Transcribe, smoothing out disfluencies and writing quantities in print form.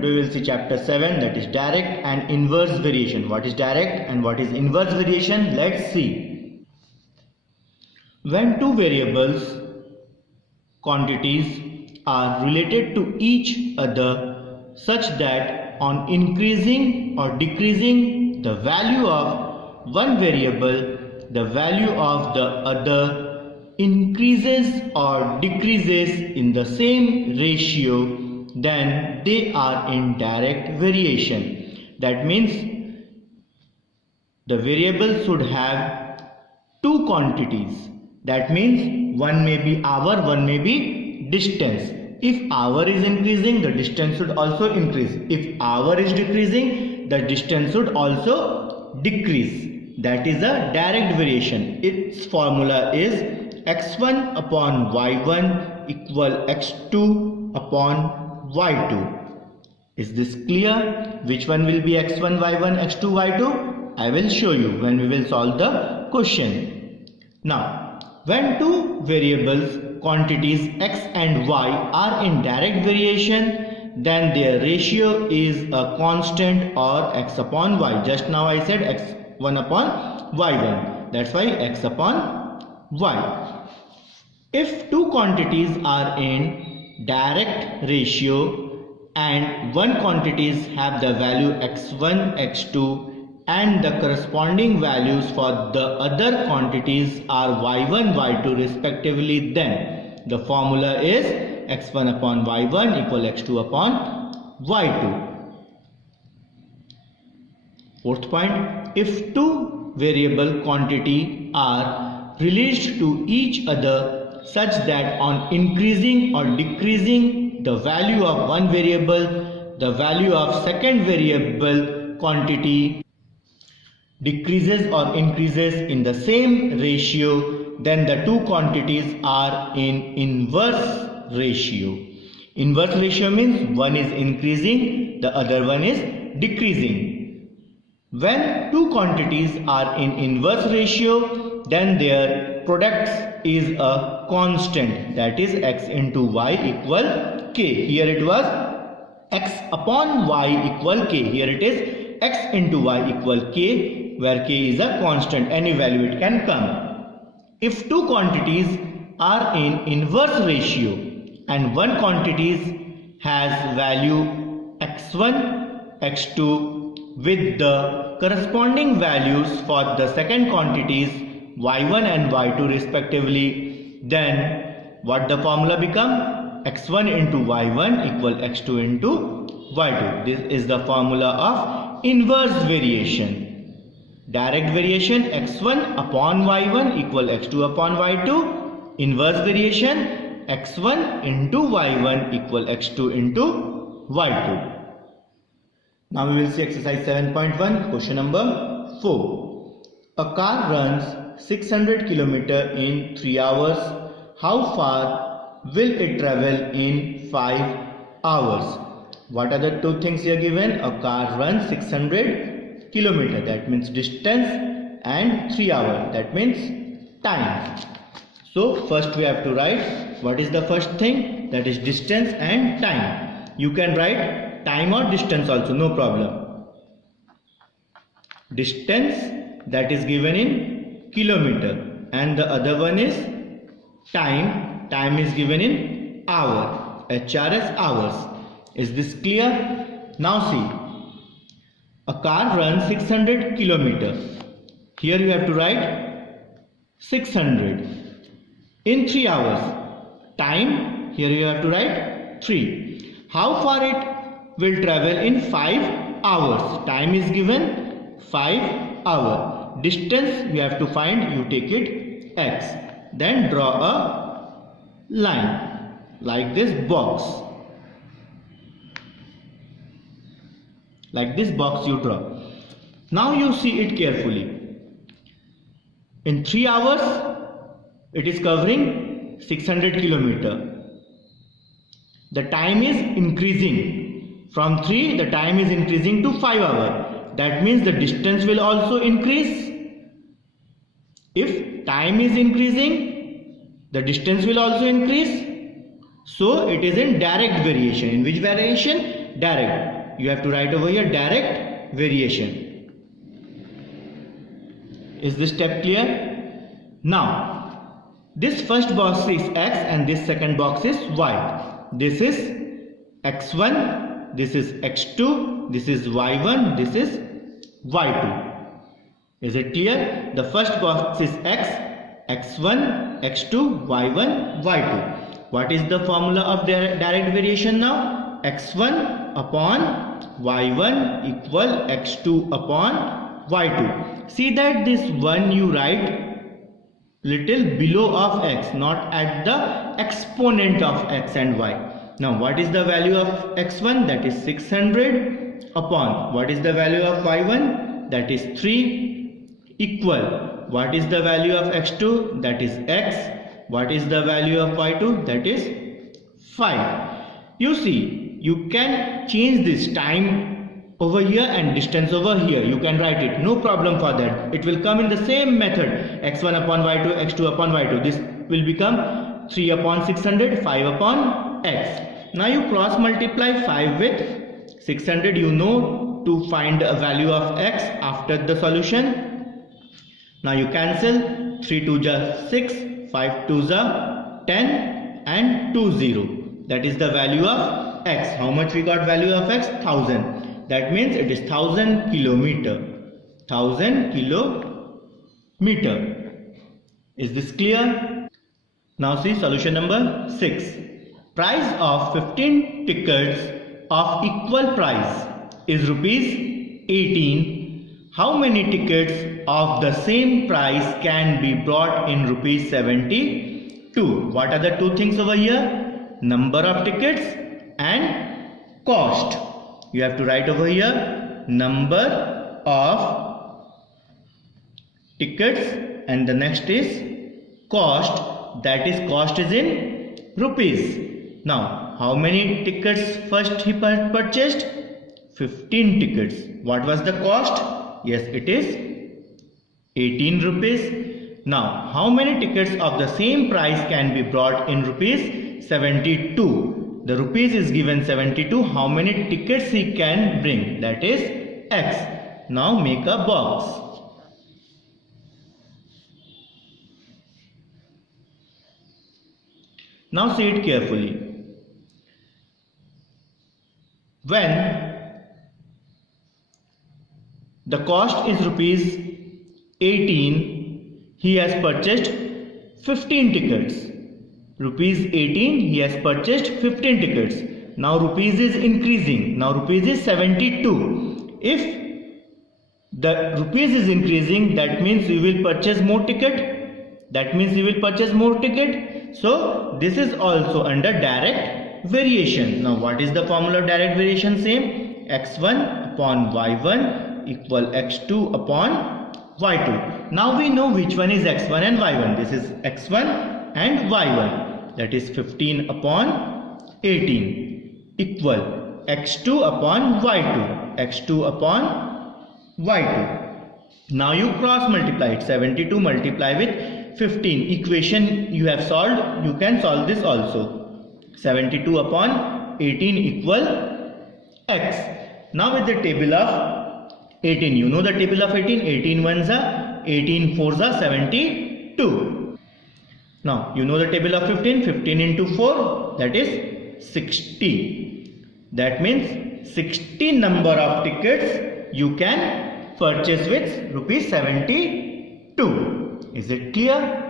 today we will see chapter 7, that is direct and inverse variation. What is direct and what is inverse variation? Let's see. When two variables quantities are related to each other such that on increasing or decreasing the value of one variable, the value of the other increases or decreases in the same ratio, then they are in direct variation. That means the variable should have two quantities. That means one may be hour, one may be distance. If hour is increasing, the distance should also increase. If hour is decreasing, the distance should also decrease. That is a direct variation. Its formula is x1 upon y1 equal x2 upon y2. Is this clear? Which one will be x1, y1, x2, y2? I will show you when we will solve the question. Now, when two variables quantities x and y are in direct variation, then their ratio is a constant or x upon y. Just now I said x1 upon y1. That's why x upon y. If two quantities are in direct ratio and one quantities have the value x1, x2 and the corresponding values for the other quantities are y1, y2 respectively, then the formula is x1 upon y1 equal x2 upon y2. Fourth point, if two variable quantity are related to each other such that on increasing or decreasing the value of one variable, the value of second variable quantity decreases or increases in the same ratio, then the two quantities are in inverse ratio. Inverse ratio means one is increasing, the other one is decreasing. When two quantities are in inverse ratio, then their product is a constant, that is x into y equal k. Here it was x upon y equal k. Here it is x into y equal k, where k is a constant, any value it can come. If two quantities are in inverse ratio and one quantity has value x1, x2 with the corresponding values for the second quantities y1 and y2 respectively, then what the formula become? x1 into y1 equal x2 into y2. This is the formula of inverse variation. Direct variation x1 upon y1 equal x2 upon y2. Inverse variation x1 into y1 equal x2 into y2. Now we will see exercise 7.1, question number 4. A car runs 600 km in 3 hours. How far will it travel in 5 hours? What are the two things here given? A car runs 600 km, that means distance, and 3 hours, that means time. So first we have to write what is the first thing, that is distance and time. You can write time or distance also, no problem. Distance, that is given in kilometer, and the other one is time. Time is given in hour, HRS hours. Is this clear? Now see, a car runs 600 km. Here you have to write 600 in 3 hours. Time, here you have to write 3. How far it will travel in 5 hours? Time is given 5 hours. Distance you have to find, you take it x. Then draw a line like this box. Like this box you draw. Now you see it carefully. In 3 hours it is covering 600 km. The time is increasing. From 3 the time is increasing to 5 hours. That means the distance will also increase. If time is increasing, the distance will also increase. So it is in direct variation. In which variation? direct. You have to write over here direct variation. Is this step clear? Now, this first box is x and this second box is y. This is x1, this is x2, this is y1, this is y2. Is it clear? The first box is x, x1, x2, y1, y2. What is the formula of direct variation now? x1 upon y1 equal x2 upon y2. See that this 1 you write little below of x, not at the exponent of x and y. Now what is the value of x1? That is 600 upon what is the value of y1? That is 3 equal what is the value of x2? That is x. What is the value of y2? That is 5. You see, you can change this time over here and distance over here. You can write it, no problem for that. It will come in the same method, x1 upon y2, x2 upon y2. This will become 3 upon 600, 5 upon x. Now you cross multiply 5 with 600. You know to find a value of x after the solution. Now you cancel 3 2 ja 6, 5 2 ja 10 and 2 0. That is the value of x. How much we got value of x? 1000. That means it is 1000 kilometer. 1000 kilometer. Is this clear? Now see solution number 6. Price of 15 tickets of equal price is rupees 18. How many tickets of the same price can be brought in rupees 72? What are the two things over here? Number of tickets and cost. You have to write over here number of tickets and the next is cost. That is cost is in rupees. Now how many tickets first he purchased? 15 tickets. What was the cost? Yes, it is 18 rupees. Now how many tickets of the same price can be brought in rupees 72? The rupees is given 72. How many tickets he can bring? That is x. Now make a box. Now see it carefully. When the cost is rupees 18, he has purchased 15 tickets. Rupees 18, he has purchased 15 tickets. Now rupees is increasing. Now rupees is 72. If the rupees is increasing, that means you will purchase more ticket. That means you will purchase more ticket. So this is also under direct variation. Now what is the formula of direct variation? Same. x1 upon y1 equal x2 upon y2. Now we know which one is x1 and y1. This is x1 and y1. That is 15 upon 18 equal x2 upon y2. x2 upon y2. Now you cross multiply it. 72 multiply with 15. Equation you have solved. You can solve this also. 72 upon 18 equal x. Now with the table of 18. You know the table of 18. 18 ones are 18 fours are 72. Now you know the table of 15. 15 into 4, that is 60. That means 60 number of tickets you can purchase with rupees 72. Is it clear?